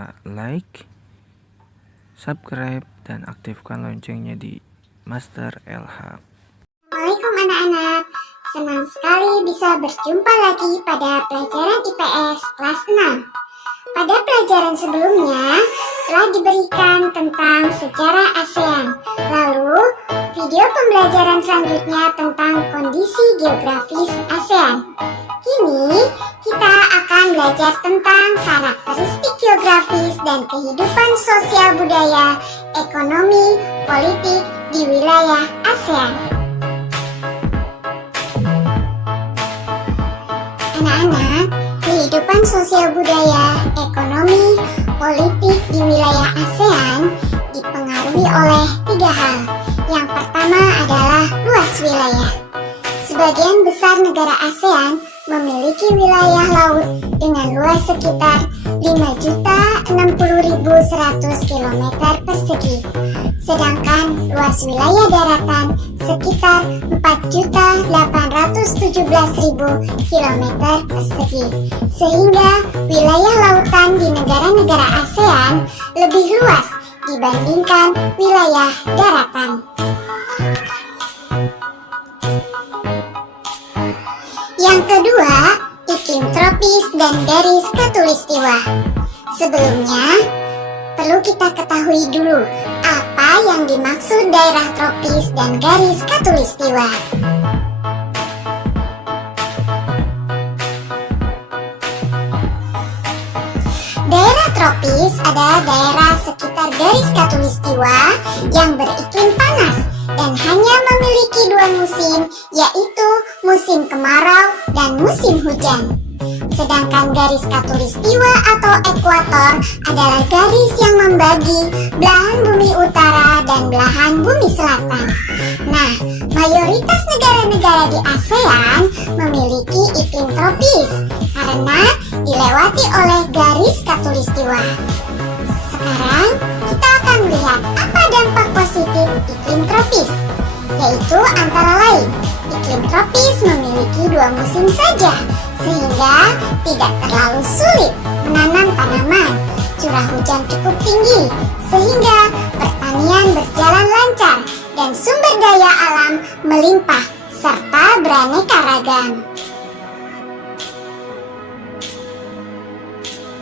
lupa like, subscribe, dan aktifkan loncengnya di Master Elhaq. Assalamualaikum anak-anak, senang sekali bisa berjumpa lagi pada pelajaran IPS kelas 6. Pada pelajaran sebelumnya telah diberikan tentang sejarah ASEAN. Lalu video pembelajaran selanjutnya tentang kondisi geografis ASEAN. Kini kita akan belajar tentang karakteristik geografis dan kehidupan sosial budaya, ekonomi, politik di wilayah ASEAN. Anak-anak, kehidupan sosial budaya, ekonomi, politik di wilayah ASEAN dipengaruhi oleh 3 hal. Yang pertama adalah luas wilayah. Sebagian besar negara ASEAN memiliki wilayah laut dengan luas sekitar 5.060.100 km persegi. Sedangkan luas wilayah daratan sekitar 4.817.000 km persegi. Sehingga wilayah lautan di negara-negara ASEAN lebih luas dibandingkan wilayah daratan. Yang kedua, iklim tropis dan garis khatulistiwa. Sebelumnya, perlu kita ketahui dulu apa yang dimaksud daerah tropis dan garis khatulistiwa. Daerah tropis adalah daerah sekitar garis khatulistiwa yang beriklim panas dan hanya memiliki 2 musim, yaitu musim kemarau dan musim hujan. Sedangkan garis khatulistiwa atau ekuator adalah garis yang membagi belahan bumi utara dan belahan bumi selatan. Nah, mayoritas negara-negara di ASEAN memiliki iklim tropis karena dilewati oleh garis khatulistiwa. Sekarang kita akan melihat apa dampak positif iklim tropis, yaitu antara lain iklim tropis memiliki 2 musim saja, sehingga tidak terlalu sulit menanam tanaman. Curah hujan cukup tinggi, sehingga pertanian berjalan lancar dan sumber daya alam melimpah serta beraneka ragam.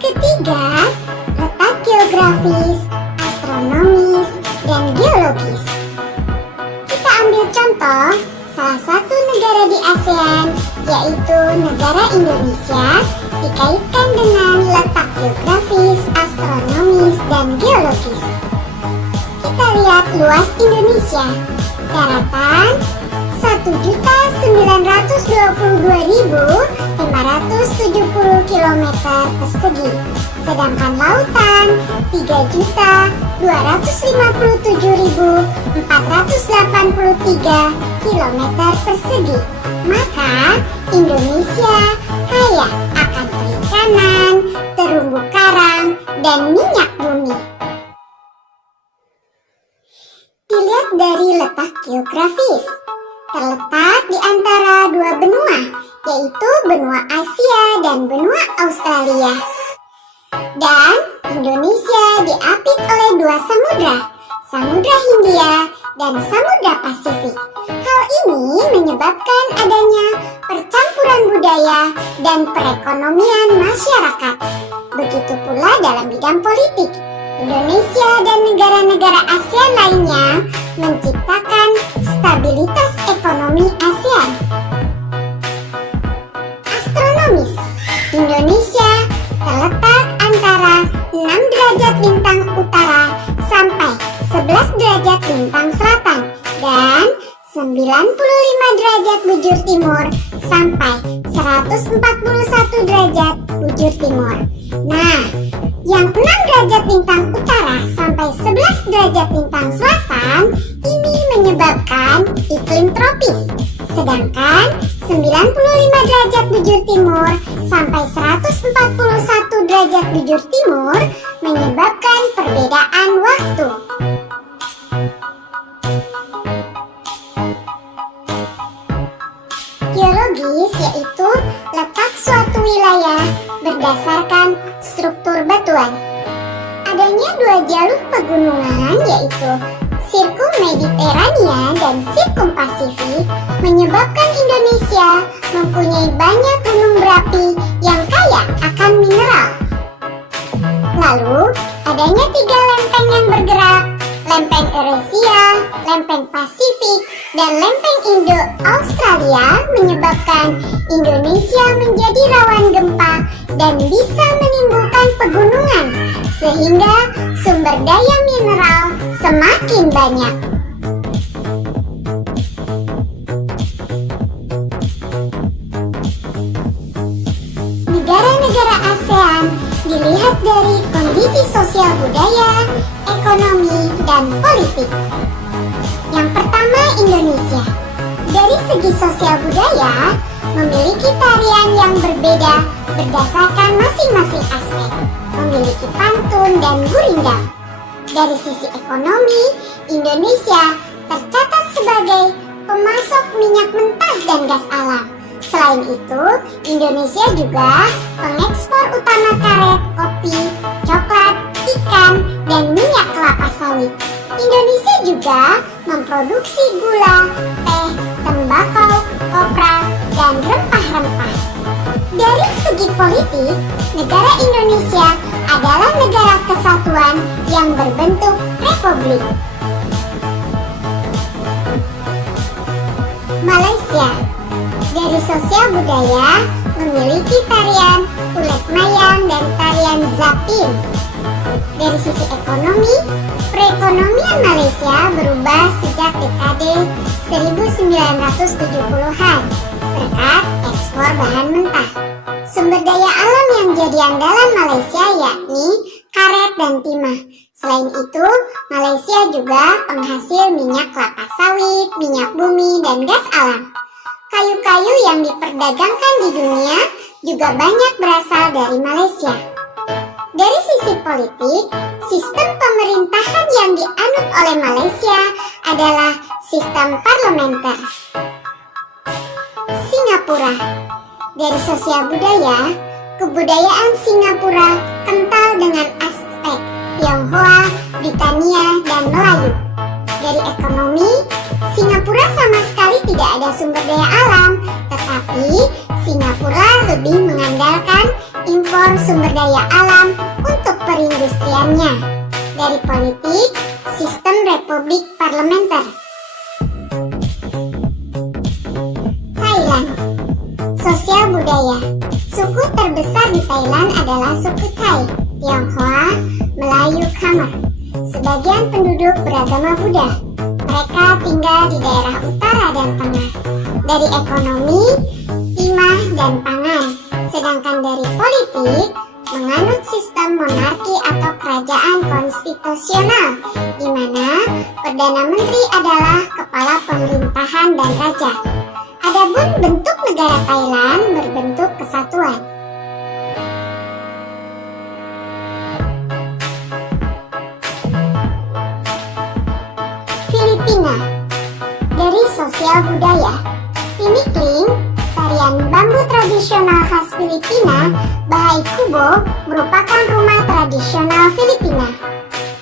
Ketiga, letak geografis, astronomis, dan geologis. Kita ambil contoh salah satu negara di ASEAN, yaitu negara Indonesia, dikaitkan dengan letak geografis, astronomis, dan geologis. Kita lihat luas Indonesia, daratan 1.922.570 km persegi, sedangkan lautan 3.257.483 km persegi. Maka Indonesia kaya akan perikanan, terumbu karang, dan minyak bumi. Dilihat dari letak geografis, terletak di antara 2 benua, yaitu benua Asia dan benua Australia. Dan Indonesia diapit oleh 2 samudra, Samudra Hindia dan Samudra Pasifik. Hal ini menyebabkan adanya percampuran budaya dan perekonomian masyarakat. Begitu pula dalam bidang politik. Indonesia dan negara-negara ASEAN lainnya menciptakan stabilitas ekonomi ASEAN. Astronomis, Indonesia terletak antara 6 derajat lintang utara sampai 11 derajat lintang selatan dan 95 derajat bujur timur sampai 141 derajat bujur timur. Nah, yang 6 derajat lintang utara sampai 11 derajat lintang selatan ini menyebabkan iklim tropis. Sedangkan 95 derajat bujur timur sampai 141 derajat bujur timur menyebabkan perbedaan waktu. Geologis yaitu letak suatu wilayah berdasarkan struktur batuan. adanya dua jalur pegunungan yaitu Sirkum Mediterania dan Sirkum Pasifik menyebabkan Indonesia mempunyai banyak gunung berapi yang kaya akan mineral. Lalu, adanya tiga lempeng yang bergerak, lempeng Eurasia, lempeng Pasifik, dan lempeng Indo-Australia menyebabkan Indonesia menjadi rawan gempa dan bisa menimbulkan pegunungan, sehingga sumber daya mineral semakin banyak. Negara-negara ASEAN dilihat dari kondisi sosial budaya, ekonomi, dan politik. Yang pertama, Indonesia. Dari segi sosial budaya, memiliki tarian yang berbeda berdasarkan masing-masing aspek, memiliki pantun dan gurindam. Dari sisi ekonomi, Indonesia tercatat sebagai pemasok minyak mentah dan gas alam. Selain itu, Indonesia juga pengekspor utama karet, kopi, coklat, ikan, dan minyak kelapa sawit. Indonesia juga memproduksi gula, teh, tembakau, kopra, dan rempah-rempah. Dari segi politik, negara Indonesia adalah negara kesatuan yang berbentuk republik. Malaysia. Dari sosial budaya, memiliki tarian ulet mayang dan tarian zapin. Dari sisi ekonomi, perekonomian Malaysia berubah sejak dekade 1970-an berkat ekspor bahan mentah. Sumber daya alam yang jadi andalan Malaysia yakni karet dan timah. Selain itu, Malaysia juga penghasil minyak kelapa sawit, minyak bumi, dan gas alam. Kayu-kayu yang diperdagangkan di dunia juga banyak berasal dari Malaysia. Dari sisi politik, sistem pemerintahan yang dianut oleh Malaysia adalah sistem parlementer. Singapura. Dari sosial budaya, kebudayaan Singapura kental dengan aspek Tionghoa, Britania, dan Melayu. Dari ekonomi, Singapura sama sekali tidak ada sumber daya alam, tetapi Singapura lebih mengandalkan impor sumber daya alam untuk perindustriannya. Dari politik, sistem republik parlementer. Thailand. Sosial budaya. Suku terbesar di Thailand adalah suku Thai, Tionghoa, Melayu Khmer. Sebagian penduduk beragama Buddha. Mereka tinggal di daerah utara dan tengah. Dari ekonomi, timah dan pangan. Sedangkan dari politik, menganut sistem monarki atau kerajaan konstitusional, di mana Perdana Menteri adalah kepala pemerintahan dan raja. Adapun bentuk negara Thailand berbentuk kesatuan. Filipina. Dari sosial budaya, Pinikling, tarian bambu tradisional khas Filipina, Bahay Kubo, merupakan rumah tradisional Filipina.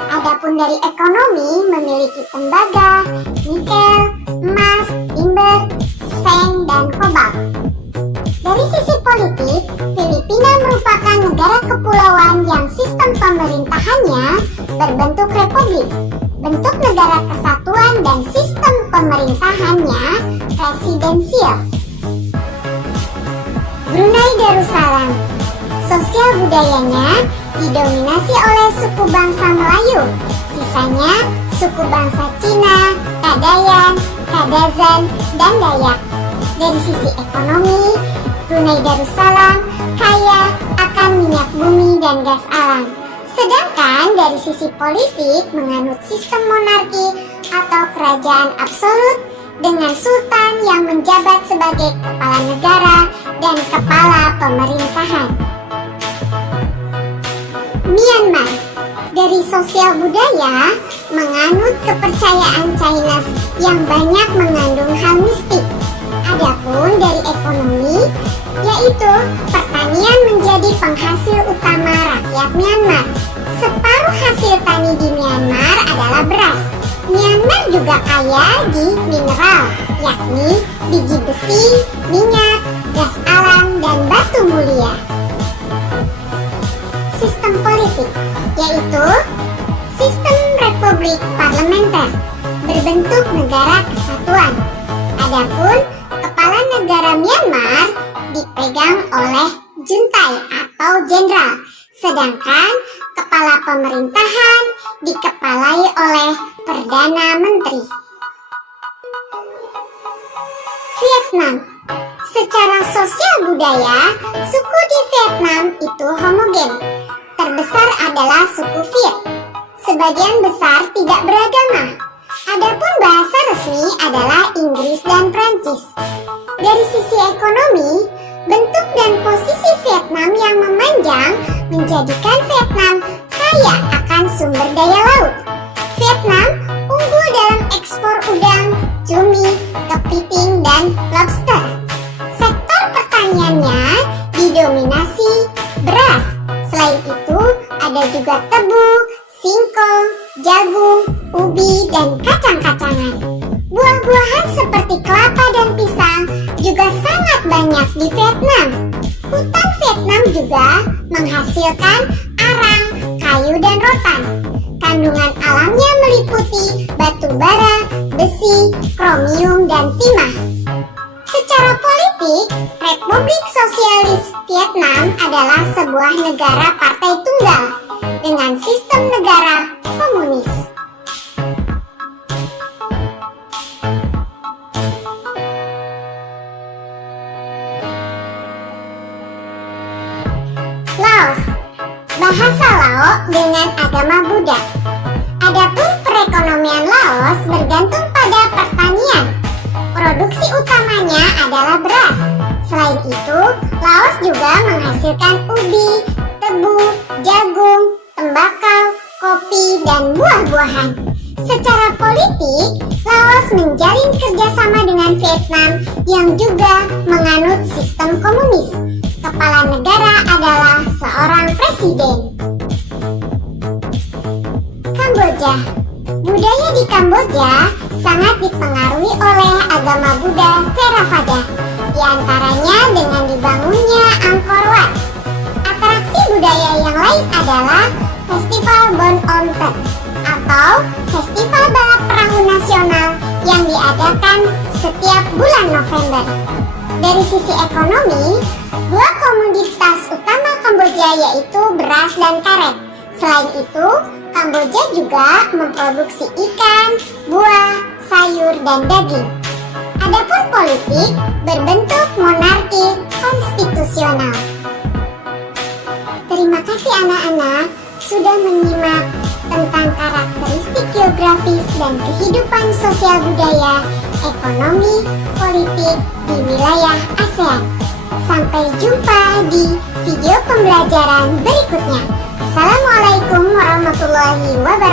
Adapun dari ekonomi, memiliki tembaga, nikel, emas, timber, seng, dan kobalt. Dari sisi politik, Filipina merupakan negara kepulauan yang sistem pemerintahannya berbentuk republik. Bentuk negara kesatuan dan sistem pemerintahannya presidensial. Brunei Darussalam. Sosial budayanya didominasi oleh suku bangsa Melayu. Sisanya suku bangsa Cina, Kadayan, Kadazan, dan Dayak. Dari sisi ekonomi, Brunei Darussalam kaya akan minyak bumi dan gas alam. Sedangkan dari sisi politik menganut sistem monarki atau kerajaan absolut dengan sultan yang menjabat sebagai kepala negara dan kepala pemerintahan. Myanmar. Dari sosial budaya menganut kepercayaan Chinese yang banyak mengandung hal mistik. Adapun dari ekonomi, yaitu pertanian menjadi penghasil utama rakyat Myanmar. Separuh Separuh hasil tani di Myanmar adalah beras. Myanmar juga kaya di mineral, yakni biji besi, minyak, gas alam, dan batu mulia. Sistem politik, yaitu sistem republik parlementer berbentuk negara kesatuan. Adapun kepala negara Myanmar dipegang oleh juntai atau jenderal, sedangkan kepala pemerintahan dikepalai oleh Perdana Menteri. Vietnam. Secara sosial budaya, suku di Vietnam itu homogen. Terbesar adalah suku Viet. Sebagian besar tidak beragama. Adapun bahasa resmi adalah Inggris dan Prancis. Dari sisi ekonomi, bentuk dan posisi Vietnam yang memanjang menjadikan Vietnam kaya akan sumber daya laut. Vietnam unggul dalam ekspor udang, cumi, kepiting, dan lobster. Sektor pertaniannya didominasi beras. Selain itu, ada juga tebu, singkong, jagung, ubi, dan kacang-kacangan. Buah-buahan seperti kelapa dan pisang juga sangat banyak di Vietnam. Hutan Vietnam juga menghasilkan arang, kayu, dan rotan. Kandungan alamnya meliputi batu bara, besi, kromium, dan timah. Secara politik, Republik Sosialis Vietnam adalah sebuah negara partai tunggal dengan sistem negara komunis. Laos. Bahasa Lao dengan agama Buddha. Adapun perekonomian Laos bergantung pada pertanian. Produksi utamanya adalah beras. Selain itu, Laos juga menghasilkan ubi, tebu, jagung, tembakau, kopi, dan buah-buahan. Secara politik, Laos menjalin kerjasama dengan Vietnam yang juga menganut sistem komunis. Kepala negara adalah seorang presiden. Kamboja. Budaya di Kamboja sangat dipengaruhi oleh agama Buddha Theravada, di antaranya dengan dibangunnya Angkor Wat. Atraksi budaya yang lain adalah Festival Bon On Tet atau Festival Balap Perahu Nasional yang diadakan setiap bulan November. Dari sisi ekonomi, dua komoditas utama Kamboja yaitu beras dan karet. Selain itu, Kamboja juga memproduksi ikan, buah, sayur, dan daging. Adapun politik berbentuk monarki konstitusional. Terima kasih anak-anak sudah menyimak tentang karakteristik geografis dan kehidupan sosial budaya, ekonomi, politik di wilayah ASEAN. Sampai jumpa di video pembelajaran berikutnya. Assalamualaikum warahmatullahi wabarakatuh.